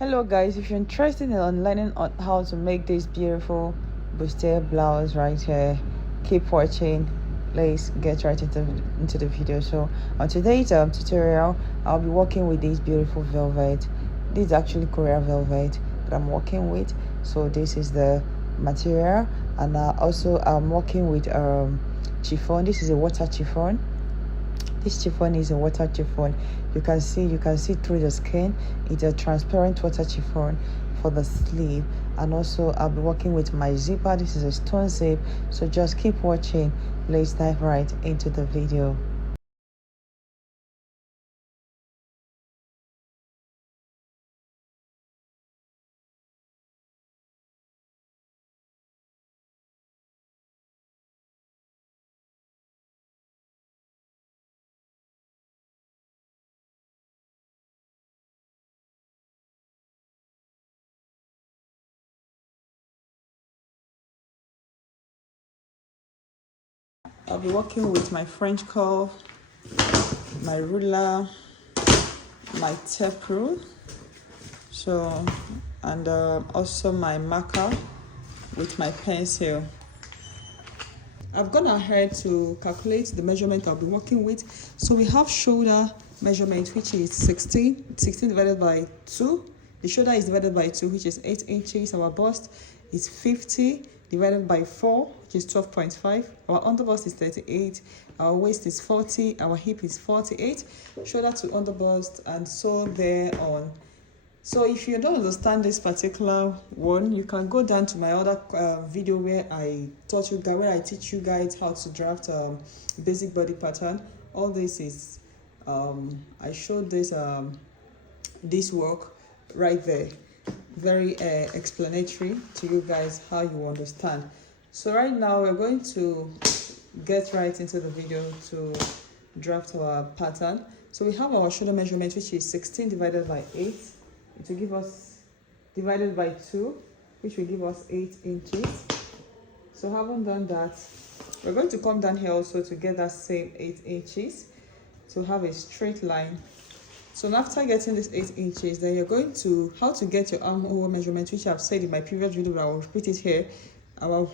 Hello guys, if you're interested in learning on how to make this beautiful bustier blouse right here, keep watching. Let's get right into the video. So on today's tutorial, I'll be working with this beautiful velvet. This is actually Korean velvet that I'm working with. So this is the material, and also I'm working with chiffon. This is a water chiffon. This chiffon is a water chiffon. You can see through the skin. It's a transparent water chiffon for the sleeve. And also I'll be working with my zipper. This is a stone zip. So just keep watching. Let's dive right into the video. I'll be working with my French curve, my ruler, my tape rule, so and also my marker with my pencil. I've gone ahead to calculate the measurement I'll be working with. So we have shoulder measurement, which is 16 divided by 2. The shoulder is divided by 2, which is 8 inches. Our bust is 50 divided by 4, which is 12.5. Our underbust is 38. Our waist is 40. Our hip is 48. Shoulder to underbust, and so there on. So if you don't understand this particular one, you can go down to my other video where I teach you guys how to draft basic body pattern. All this is I showed this work right there, very explanatory to you guys, how you understand. So right now we're going to get right into the video to draft our pattern. So we have our shoulder measurement, which is 16 divided by 8. It will give us divided by 2, which will give us 8 inches. So having done that, we're going to come down here also to get that same 8 inches to have a straight line. So after getting this 8 inches, then you're going to how to get your armhole measurement, which I've said in my previous video, but I will repeat it here. Our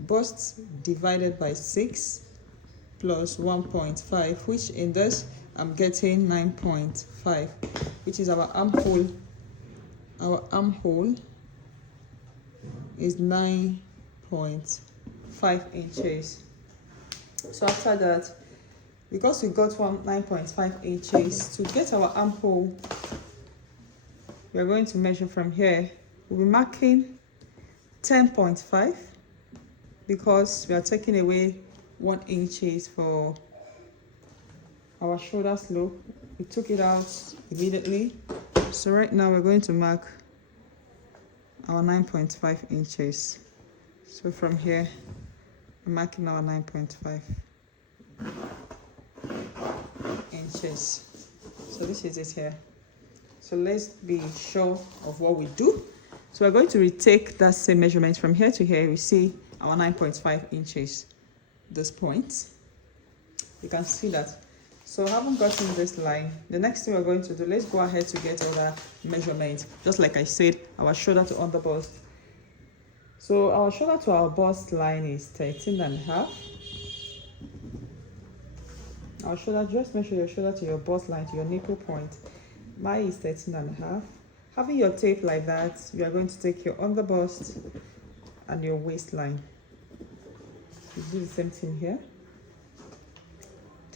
bust divided by 6 plus 1.5, which in this I'm getting 9.5, which is our armhole. Our armhole is 9.5 inches. So after that, because we got 9.5 inches, to get our armhole, we are going to measure from here. We'll be marking 10.5 because we are taking away 1 inches for our shoulder slope. We took it out immediately. So right now we're going to mark our 9.5 inches. So from here, we're marking our 9.5 inches. So this is it here. So let's be sure of what we do. So we're going to retake that same measurement from here to here. We see our 9.5 inches, this point. You can see that. So having gotten this line, the next thing we're going to do, let's go ahead to get other measurements. Just like I said, our shoulder to underbust. So our shoulder to our bust line is 13.5. Our shoulder, just measure your shoulder to your bust line, to your nipple point. Mine is 13.5. Having your tape like that, you are going to take your underbust and your waistline. You do the same thing here.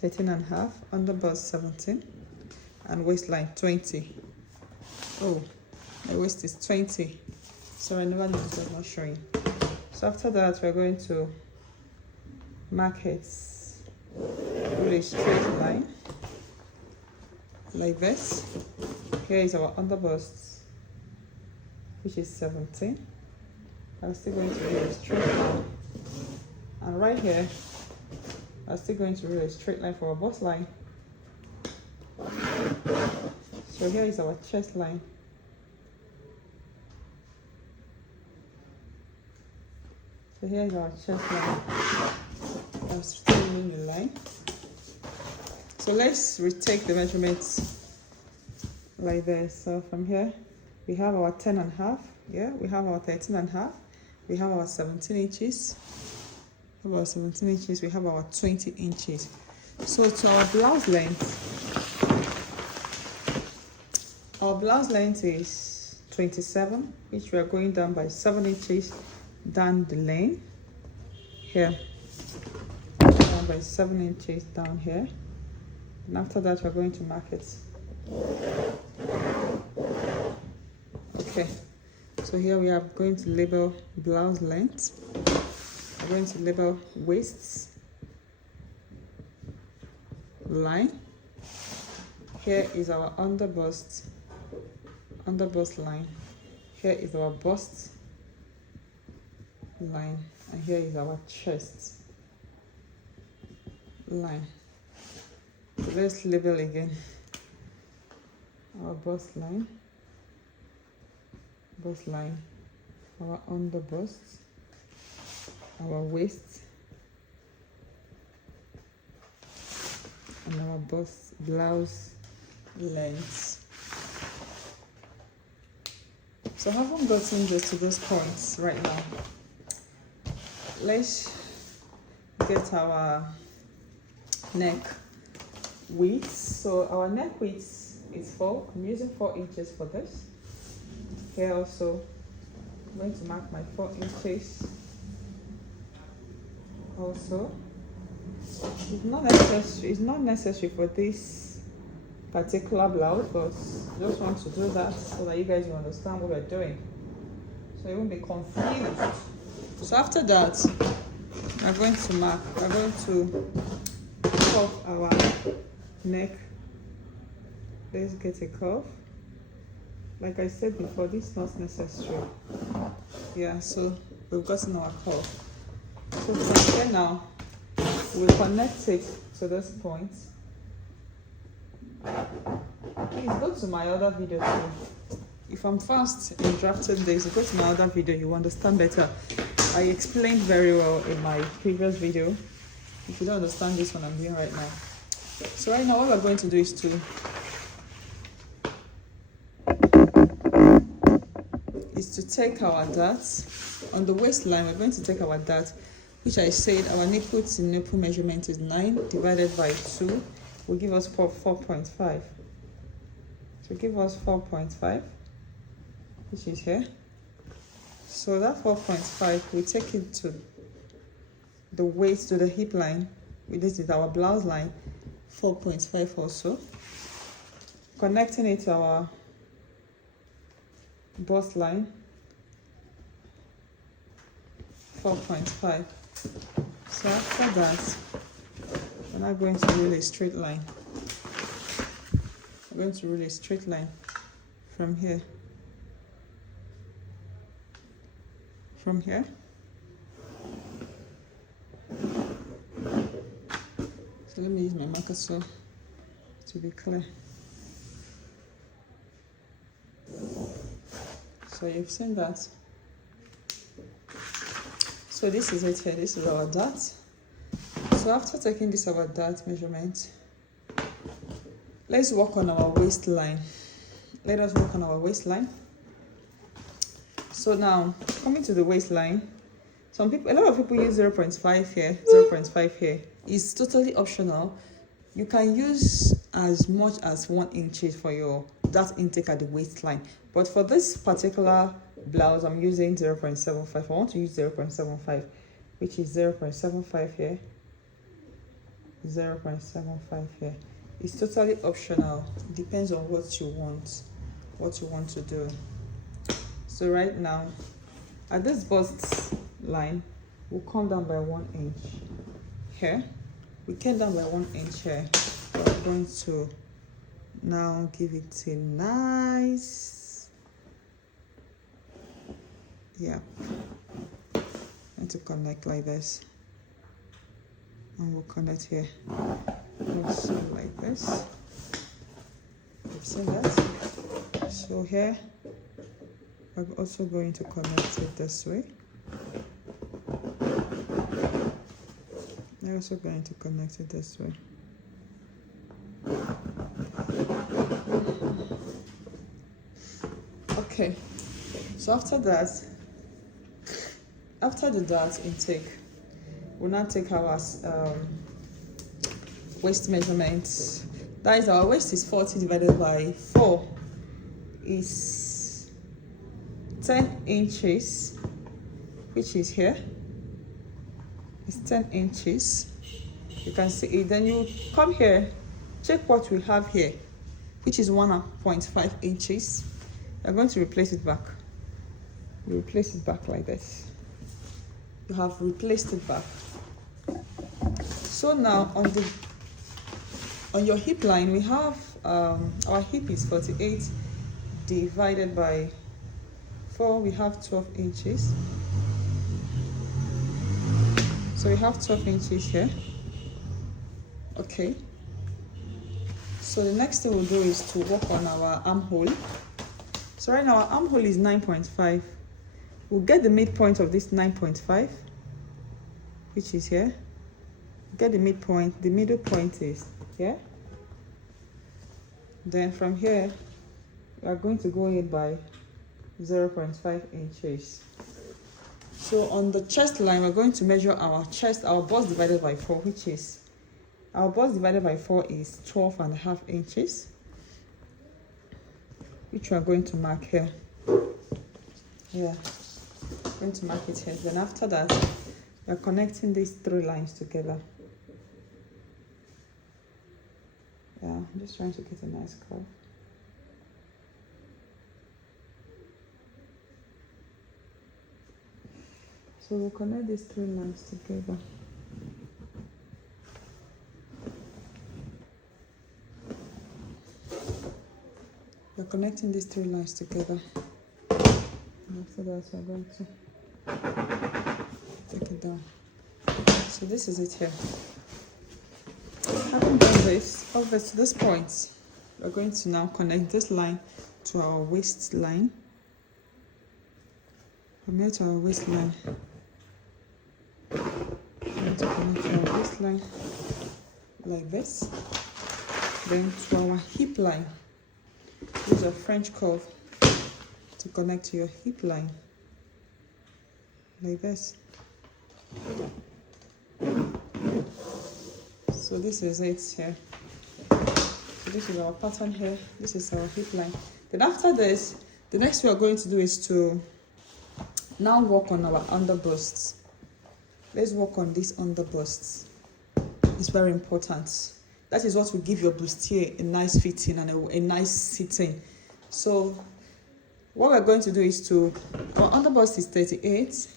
13.5, underbust 17, and waistline 20. Oh, my waist is 20. So I never knew this was not showing. So after that, we're going to mark it with a straight line like this. Here is our underbust, which is 17. I'm still going to do a straight line, and right here I'm still going to rule a straight line for our bust line. So here is our chest line. So here is our chest line. I'm still in the line. So let's retake the measurements like this. So from here, We have our 10.5, yeah, we have our 13.5, we have our 17 inches, we have our 17 inches, we have our 20 inches. So to our blouse length is 27, which we are going down by 7 inches down the lane here, down by 7 inches down here, and after that we're going to mark it. Okay, so here we are going to label blouse length. We're going to label waist line. Here is our underbust line. Here is our bust line, and here is our chest line. So let's label again. Our bust line, our underbust, our waist, and our blouse length. So having gotten just to those points right now, let's get our neck width. So our neck width is 4. I'm using 4 inches for this. Here also, I'm going to mark my 4 inches. Also, it's not necessary for this particular blouse, but I just want to do that so that you guys will understand what we're doing, so you won't be confused. So after that, we're going to curve our neck. Let's get a curve. Like I said before, this is not necessary. Yeah, so we've gotten our curve. So from here now, we'll connect it to this point. Please go to my other video too. If I'm fast in drafting this, go to my other video, you understand better. I explained very well in my previous video. If you don't understand this one I'm doing right now. So right now what we're going to do is to take our dart on the waistline. We're going to take our dart, which I said our nipple to nipple measurement is 9 divided by 2 will give us 4.5. So give us 4.5, which is here. So that 4.5, we take it to the waist, to the hip line. This is our blouse line, 4.5 also. Connecting it to our bust line, 4.5. So after that, we're now going to rule a straight line. We're going to rule a straight line from here. From here. So let me use my marker saw to be clear. So you've seen that. So this is it here. This is our dart. So after taking this our dart measurement, let's work on our waistline. Let us work on our waistline. So now, coming to the waistline, a lot of people use 0.5 here, 0.5 here. It's totally optional. You can use as much as 1 inch for your dart intake at the waistline. But for this particular blouse, I'm using 0.75. I want to use 0.75, which is 0.75 here, 0.75 here. It's totally optional. It depends on what you want to do. So right now, at this bust line, we'll come down by 1 inch here. We came down by 1 inch here. So I'm going to now give it a nice, and to connect like this, and we'll connect here also like this. You've seen that. So here we're also going to connect it this way. We're also going to connect it this way. Okay, so after the dart intake, we'll now take our waist measurements. That is, our waist is 40 divided by 4 is 10 inches, which is here. It's 10 inches. You can see it. Then you come here, check what we have here, which is 1.5 inches. You're going to replace it back. You replace it back like this. You have replaced it back. So now on your hip line, we have our hip is 48 divided by 4. We have 12 inches. So we have 12 inches here. Okay. So the next thing we'll do is to work on our armhole. So right now our armhole is 9.5. We'll get the midpoint of this 9.5, which is here. Get the midpoint. The middle point is here. Then from here, we are going to go in by 0.5 inches. So on the chest line, we're going to measure our chest, our bust divided by 4, which is, our bust divided by 4 is 12.5 inches, which we are going to mark here. Yeah, going to mark it here. Then after that, we're connecting these 3 lines together. Yeah, I'm just trying to get a nice curve. So we'll connect these 3 lines together. We're connecting these 3 lines together. And after that, we're going to take it down. So this is it here. Having done this, over to this point, we're going to now connect this line to our waistline. From here to our waistline. We're going to connect to our waistline like this. Then to our hip line. Use a French curve to connect to your hip line like this. So this is it here. So this is our pattern here. This is our hip line. Then after this, the next we are going to do is to now work on our underbusts. Let's work on these underbusts. It's very important. That is what will give your bustier a nice fitting and a nice sitting. So what we're going to do is to, our underbust is 38.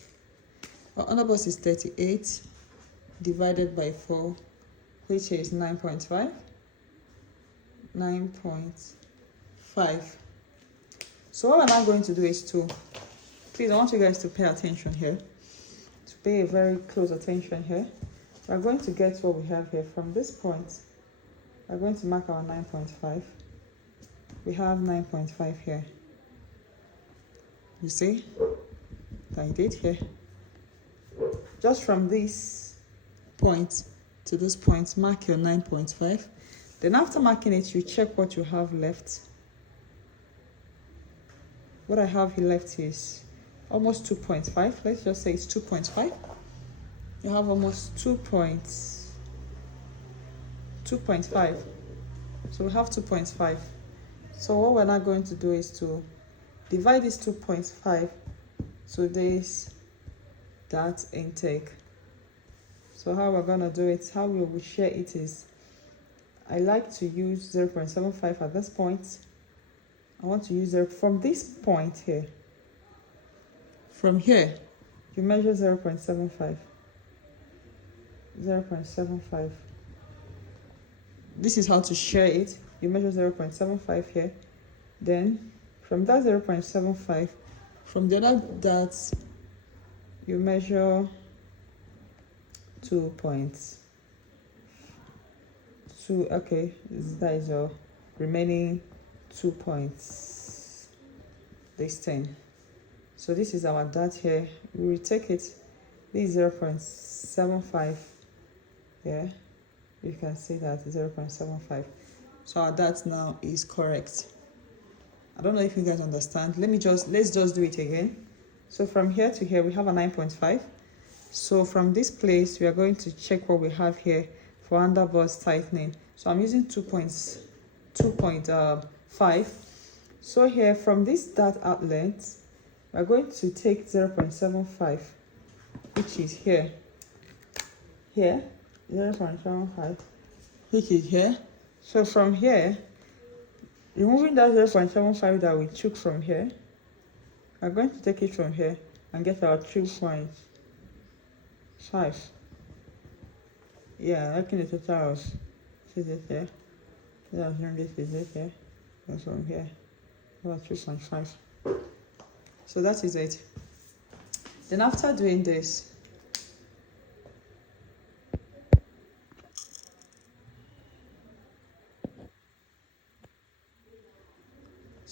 Our underbust is 38 divided by 4, which is 9.5. 9.5. So what we're now going to do is to, please, I want you guys to pay attention here. To pay a very close attention here. We're going to get what we have here from this point. We're going to mark our 9.5. We have 9.5 here. You see? I did here. Just from this point to this point, mark your 9.5. Then after marking it, you check what you have left. What I have here left is almost 2.5. Let's just say it's 2.5. You have almost 2.5. So we have 2.5. So what we're now going to do is to divide this 2.5 to this dart intake. So how we're going to do it, how we will share it is, I like to use 0.75 at this point. I want to use 0 from this point here. From here, you measure 0.75. 0.75. This is how to share it. You measure 0.75 here. Then from that 0.75, from the other darts, you measure 2.2. Okay, that is your remaining 2 points. This 10. So this is our dart here. We will take it. This is 0.75. Yeah, you can see that 0.75. So our dart now is correct. I don't know if you guys understand. Let's just do it again. So from here to here we have a 9.5. So from this place we are going to check what we have here for under bust tightening. So I'm using 2.5. So here from this dart outlet we're going to take 0.75, which is here 0.75, which is here. So from here, removing that 0.75 that we took from here, we're going to take it from here and get our 2.5. Yeah, making the total of this is here. This is it here. And from here, about 2.5. So that is it. Then after doing this,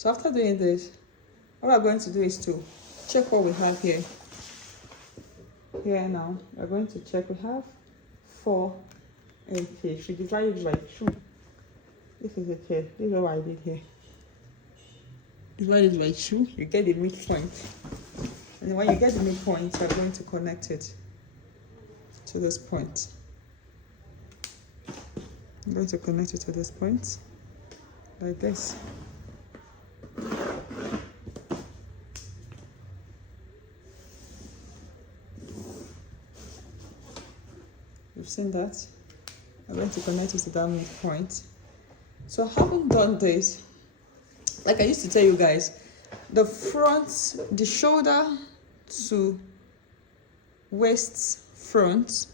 what we're going to do is to check what we have here. Here now, we're going to check. We have 4 inches. We divide it by 2. This is it here. This is what I did here. Divide it by 2. You get the midpoint. And when you get the midpoint, you're going to connect it to this point. I'm going to connect it to this point like this. You've seen that. I'm going to connect it to that midpoint. So having done this, like I used to tell you guys, the shoulder to waist front,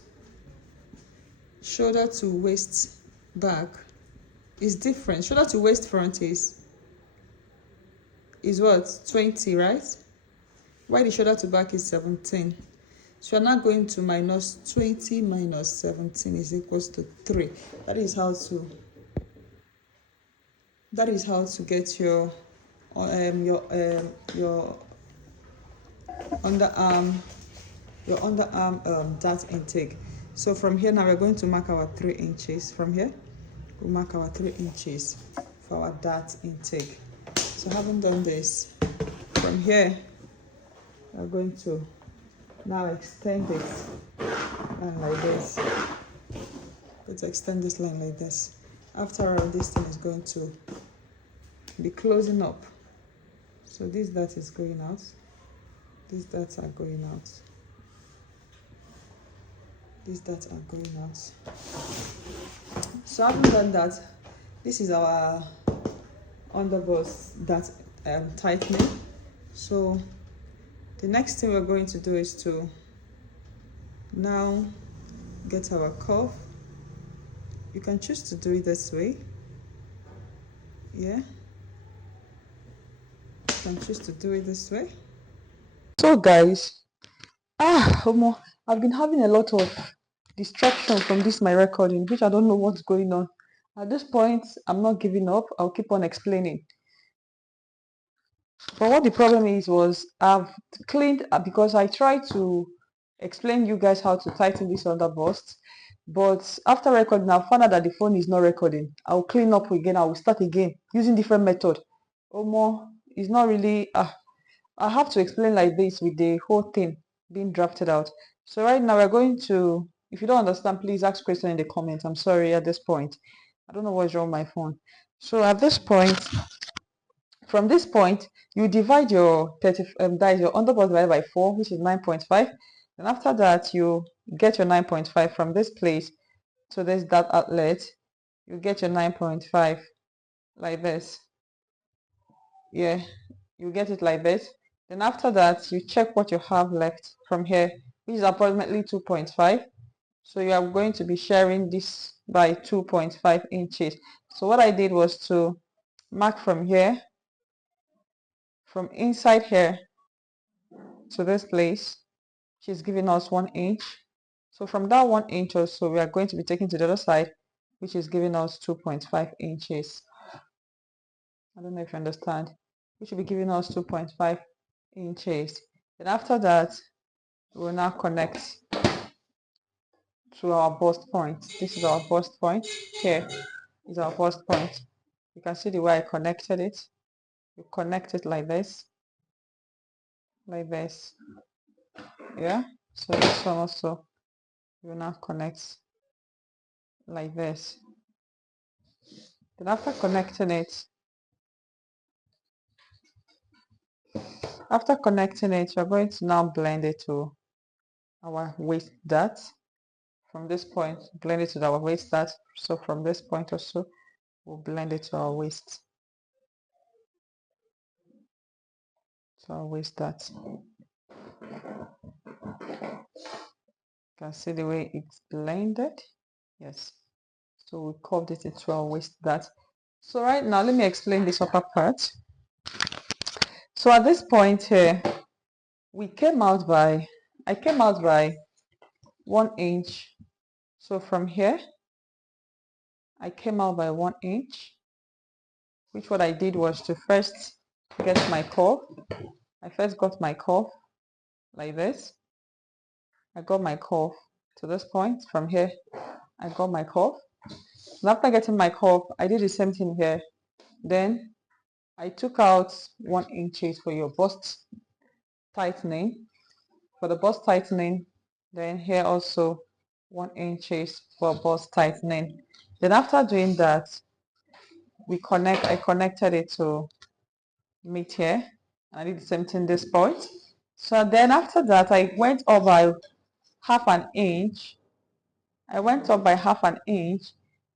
shoulder to waist back is different. Shoulder to waist front is what? 20, right? While the shoulder to back is 17. So you're now going to minus 20 minus 17 is equals to 3. That is how to get your underarm dart intake. So from here now we're going to mark our 3 inches. From here we'll mark our 3 inches for our dart intake. So having done this, from here we're going to now extend it line like this. Let's extend this line like this. After all, this thing is going to be closing up. So this dart is going out. These darts are going out. These darts are going out. So having done that, this is our underbust dart tightening. So the next thing we're going to do is to now get our curve. You can choose to do it this way. Yeah. You can choose to do it this way. So guys, I've been having a lot of distraction from this my recording, which I don't know what's going on. At this point, I'm not giving up. I'll keep on explaining. But what the problem is was I've cleaned because I tried to explain you guys how to tighten this underbust, but after recording I found out that the phone is not recording. I'll clean up again. I will start again using different method. It's not really I have to explain like this with the whole thing being drafted out. So right now we're going to, if you don't understand, please ask question in the comments. I'm sorry at this point. I don't know what's wrong with my phone. So at this point, from this point, you divide your that is your underbust divided by 4, which is 9.5. And after that, you get your 9.5 from this place to this dart outlet. You get your 9.5 like this. Yeah, you get it like this. Then after that, you check what you have left from here, which is approximately 2.5. So you are going to be sharing this by 2.5 inches. So what I did was to mark from here, from inside here to this place, which is giving us 1 inch. So from that 1 inch or so, we are going to be taking to the other side, which is giving us 2.5 inches. I don't know if you understand. Which will be giving us 2.5 inches. Then after that, we will now connect to our bust point. This is our bust point. Here is our bust point. You can see the way I connected it. you connect it like this, yeah. So this one also you now connect like this. Then after connecting it, we're going to now blend it to our waist dart. From this point, blend it to our waist dart. So from this point also, we'll blend it to our waist. To our waist dart. You can see the way it's blended. Yes. So we curved it into our waist dart. So right now, let me explain this upper part. So at this point here, I came out by 1 inch. So from here, I came out by 1 inch, which what I did was to first get my curve. I first got my curve like this. I got my curve to this point. From here, I got my curve. And after getting my curve, I did the same thing here. Then I took out 1 inch for your bust tightening. For the bust tightening, then here also 1 inch for bust tightening. Then after doing that, I connected it to meet here. And I did the same thing this point. So then after that, I went up by half an inch.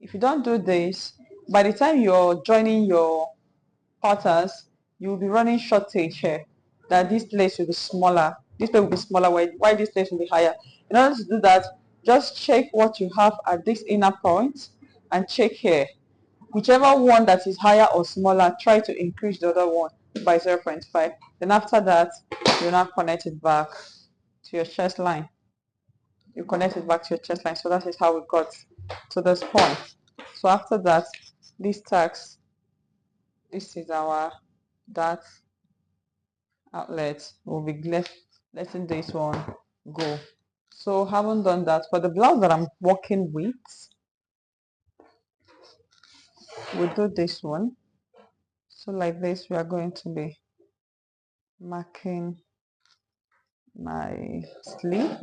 If you don't do this, by the time you're joining your patterns, you will be running shortage here. That this place will be smaller. This place will be smaller, while this place will be higher. In order to do that, just check what you have at this inner point and check here. Whichever one that is higher or smaller, try to increase the other one by 0.5. Then after that, you now connect it back to your chest line. You connect it back to your chest line. So that is how we got to this point. So after that, this is our dart outlet. We'll be letting this one go. So having done that, for the blouse that I'm working with, we'll do this one. So like this, we are going to be marking my sleeve.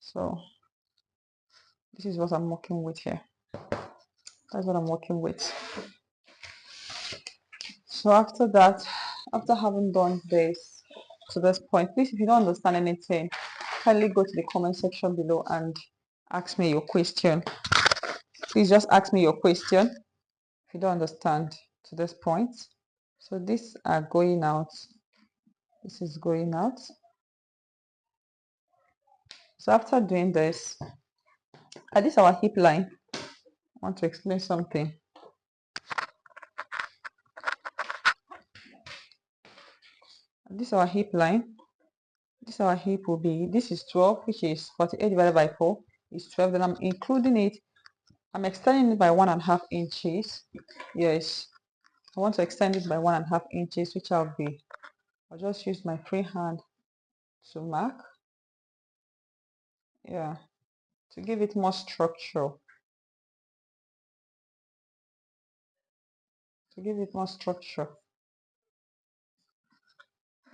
So this is what I'm working with here. That's what I'm working with. So after that, after having done this to this point, please, if you don't understand anything, kindly go to the comment section below and ask me your question. Please just ask me your question if you don't understand to this point. So these are going out. This is going out. So after doing this, at this our hip line, I want to explain something. This is our hip line. This our hip will be, this is 12, which is 48 divided by 4 is 12. Then I'm including it, I'm extending it by 1.5 inches. Yes, I want to extend it by 1.5 inches, which I'll just use my free hand to mark. Yeah, to give it more structure.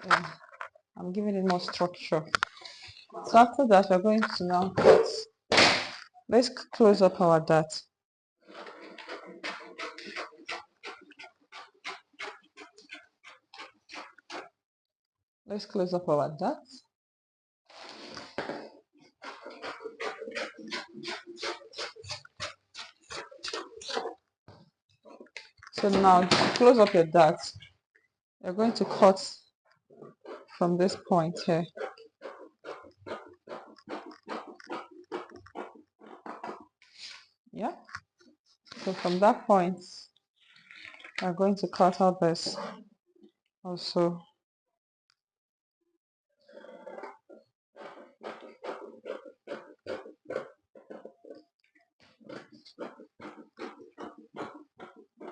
Yeah, I'm giving it more structure. So after that, we're going to now cut. Let's close up our dart. Let's close up our dart. So now to close up your dart, you're going to cut from this point here. Yeah. So from that point, we're going to cut out this also.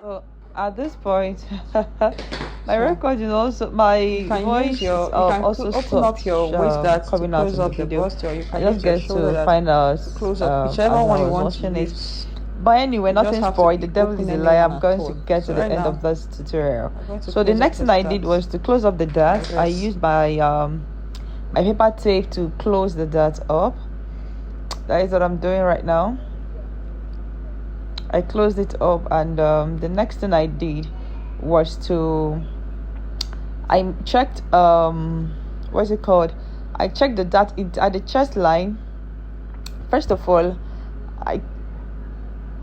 So at this point, my record is also, my voice is also open up your waist dart coming to out close in the up the video. bust, or you can I just use your get shoulder to find out close up, whichever one you want to watching it use. But anyway, nothing spoiled. The devil is a liar. I'm going to get to the right end now, of this tutorial. So the close up next thing the I did dart. was to close up the dart. I used my my paper tape to close the dart up. That is what I'm doing right now. I closed it up, and the next thing I did was to I checked what's it called? I checked the dart at the chest line. First of all,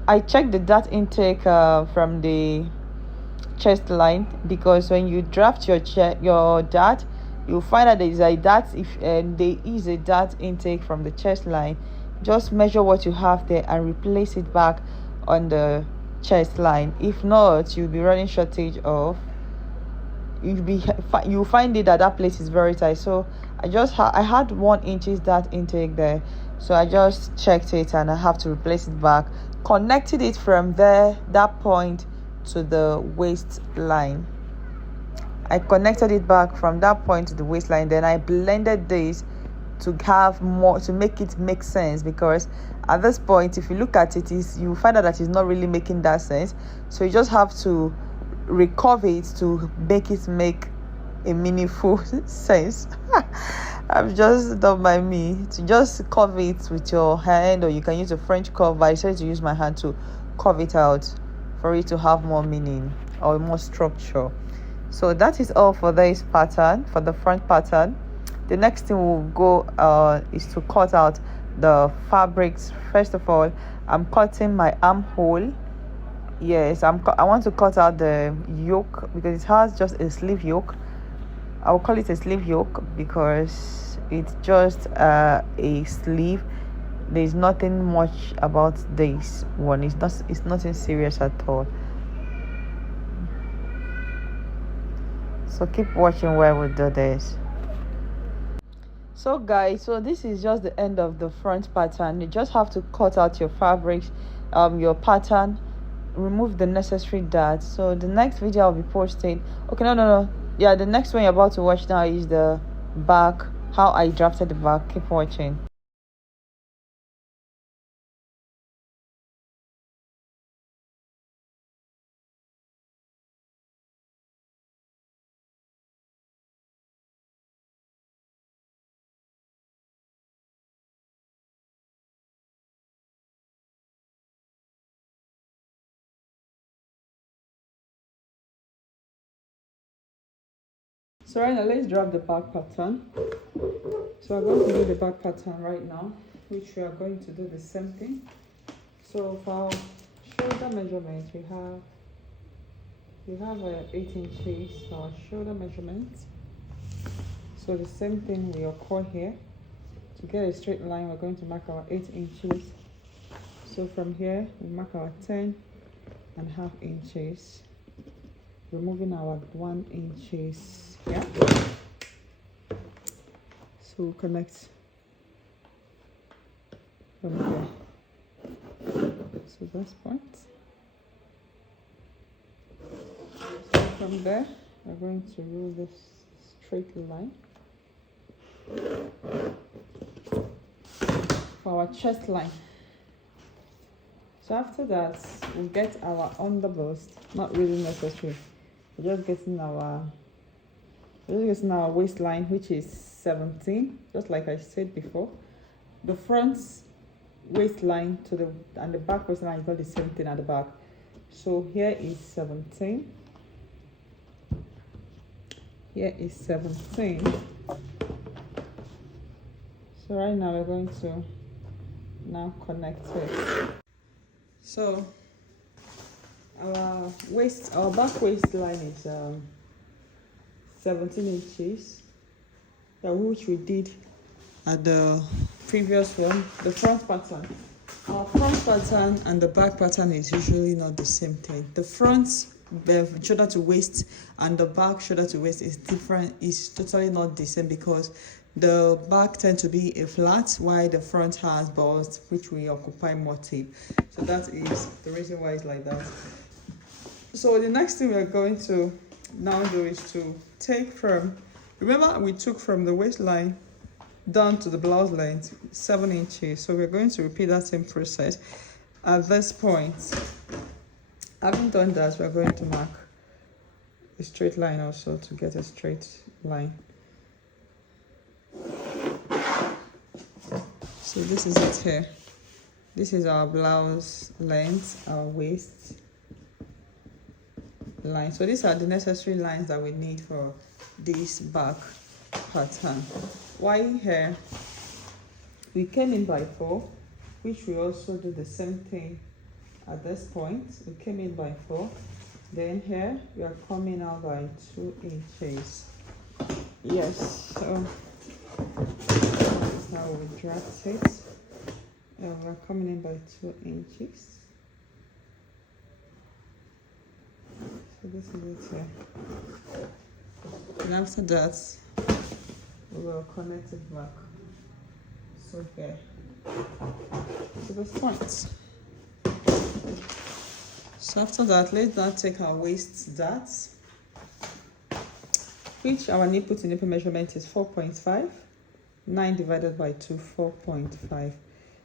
I checked the dart intake from the chest line, because when you draft your dart, you'll find that there is a dart there is a dart intake from the chest line. Just measure what you have there and replace it back on the chest line. If not, you'll be running shortage of. You'll find it that place is very tight. So I had 1 inches dart intake there, so I just checked it and I have to replace it back. Connected it from that point to the waistline. I connected it back from that point to the waistline. Then I blended this to have more, to make it make sense, because at this point, if you look at it, you find out that it's not really making that sense. So you just have to recover it to make it make a meaningful sense. I've just done by me to just curve it with your hand, or you can use a French curve, but I decided to use my hand to curve it out for it to have more meaning or more structure. So that is all for this pattern, for the front pattern. The next thing we'll go is to cut out the fabrics. First of all, I'm cutting my armhole. Yes, I want to cut out the yoke, because it has just a sleeve yoke. I'll call it a sleeve yoke because it's just a sleeve. There's nothing much about this one. It's nothing serious at all. So keep watching where we do this. So guys, so this is just the end of the front pattern. You just have to cut out your fabrics, your pattern, remove the necessary darts. So the next video I'll be posting, yeah, the next one you're about to watch now is the back, how I drafted the back. Keep watching. So right now, let's draft the back pattern. So I'm going to do the back pattern right now, which we are going to do the same thing. So for our shoulder measurement, we have 8 inches for our shoulder measurement. So the same thing will occur here. To get a straight line, we're going to mark our 8 inches. So from here, we mark our 10.5 inches, removing our 1 inches. Yeah. So we'll connect from here. So that's point. So from there, we're going to rule this straight line for our chest line. So after that, we'll get our underbust. Not really necessary. We're just getting our waistline, which is 17, just like I said before. The front waistline and the back waistline is not the same thing at the back. So here is 17. Here is 17. So right now we're going to now connect it. So our back waistline is 17 inches, which we did at the previous one. The front pattern, our front pattern and the back pattern is usually not the same thing. The front shoulder to waist and the back shoulder to waist is different. It's totally not the same, because the back tends to be a flat while the front has bust, which we occupy more tape. So that is the reason why it's like that. So the next thing we're going to now do is to take from, remember we took from the waistline down to the blouse length 7 inches. So we're going to repeat that same process. at this point. Having done that, we're going to mark a straight line also to get a straight line. So this is it here. This is our blouse length, our waist line. So these are the necessary lines that we need for this back pattern. While here we came in by 4, which we also do the same thing at this point. We came in by 4, then here we are coming out by 2 inches. Yes, so that's how we draft it. We are coming in by 2 inches. So this is it here. And after that, we will connect it back. So here to this point. So after that, let's now take our waist dart, which our nipple to nipple measurement is 4.5. 9 divided by 2, 4.5.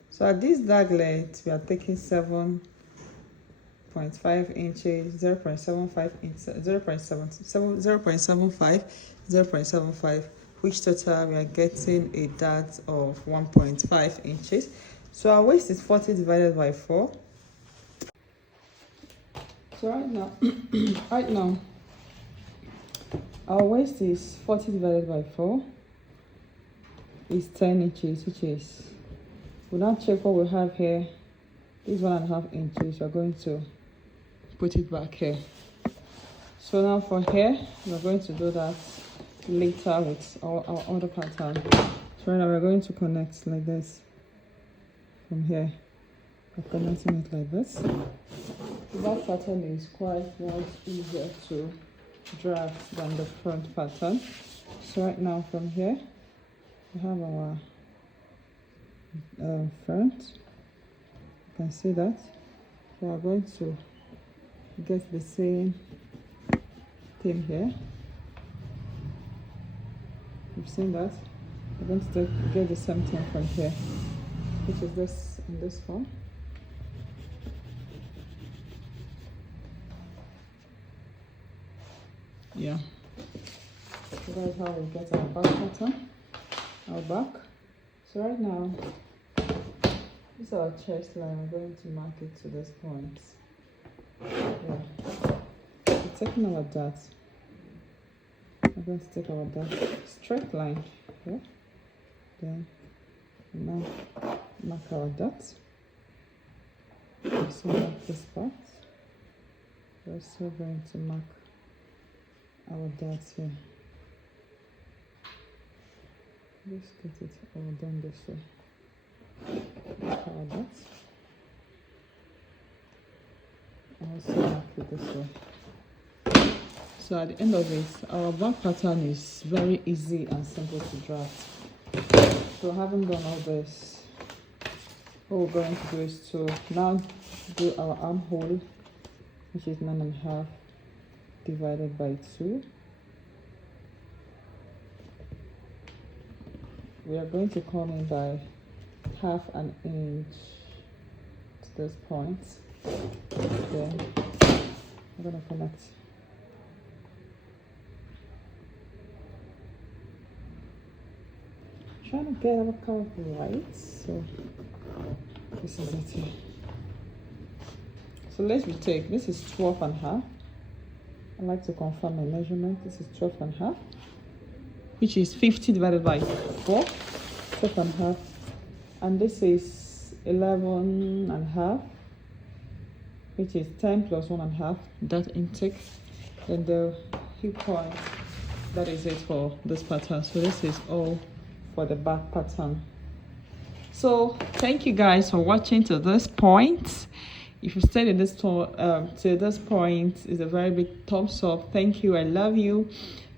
So at this dark length, we are taking 7.5 inches, 0.75 inches, 0.75, which total we are getting a dart of 1.5 inches. So our waist is 40 divided by 4. So right now, our waist is 40 divided by 4 is 10 inches, which is, we'll now check what we have here. This 1.5 inches, we're going to put it back here. So now for here, we're going to do that later with our other pattern. So right now we're going to connect like this from here. We're connecting it like this. The back pattern is quite much easier to draft than the front pattern. So right now from here, we have our front. You can see that. We are going to get the same thing here. You've seen that. We're going to get the same thing from here, which is this in this form. Yeah. So that's how we get our back pattern, our back. So right now, this is our chest line. We're going to mark it to this point. Yeah. We're taking our dart. We're going to take our dart straight line here. Then now mark our dart. So mark this part. We're also going to mark our dart here. Just get it all done this way. Mark our dart. And also mark it this way. So at the end of it, our back pattern is very easy and simple to draft. So having done all this, what we're going to do is to now do our armhole, which is 9.5 divided by 2. We are going to come in by 1/2 inch to this point. Then I'm going to connect. Trying to get our curve right, so this is it here. So let's retake. This is 12.5. I like to confirm my measurement. This is 12.5, which is 50 divided by 4, 12.5, and this is 11.5, which is 10 plus 1.5. That intake, then the hip point. That is it for this pattern. So this is all for the back pattern. So thank you guys for watching to this point. If you stayed in this to this point, is a very big thumbs up. Thank you. I love you.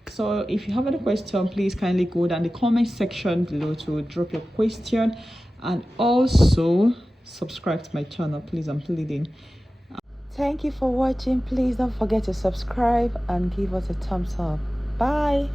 So if you have any question, please kindly go down the comment section below to drop your question, and also subscribe to my channel, please. I'm pleading. Thank you for watching. Please don't forget to subscribe and give us a thumbs up. Bye.